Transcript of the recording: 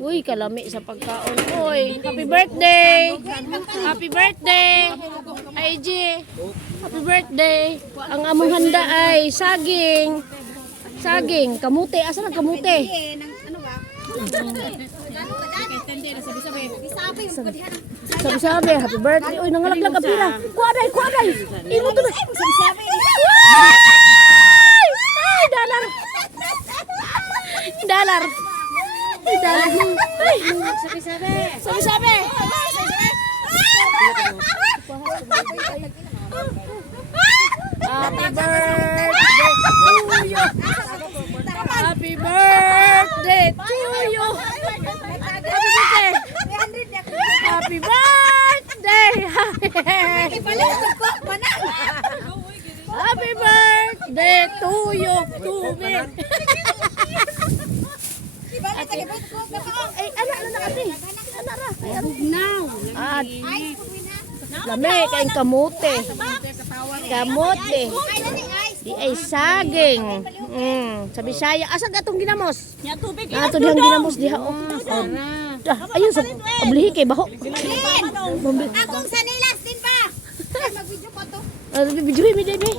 Uy, kalami sa pagkaon. Uy, happy birthday! Happy birthday! IG, happy birthday! Ang among handa ay saging. Saging, kamute. Asa ang kamute? Sabi-sabi, happy birthday. Uy, nangalaglag ang pila. Kuaday, kuaday. Imo to. Ay, dalar. Dalar. Ay, dalar. Ay, sabi-sabi. Sabi-sabi. Happy birthday to you. Happy birthday to you. Happy birthday. Happy birthday to you. To me. Ay, anak na kasi. Anak na. At lami kayong kamote. Kamote. Di ay saging. Sa Bisaya. Asa gatong ginamos? Ato dihang ginamos diha. Ayun sa ablihi kay baho. Akong sanilas din pa. Mag-video ko to. Video mi debe.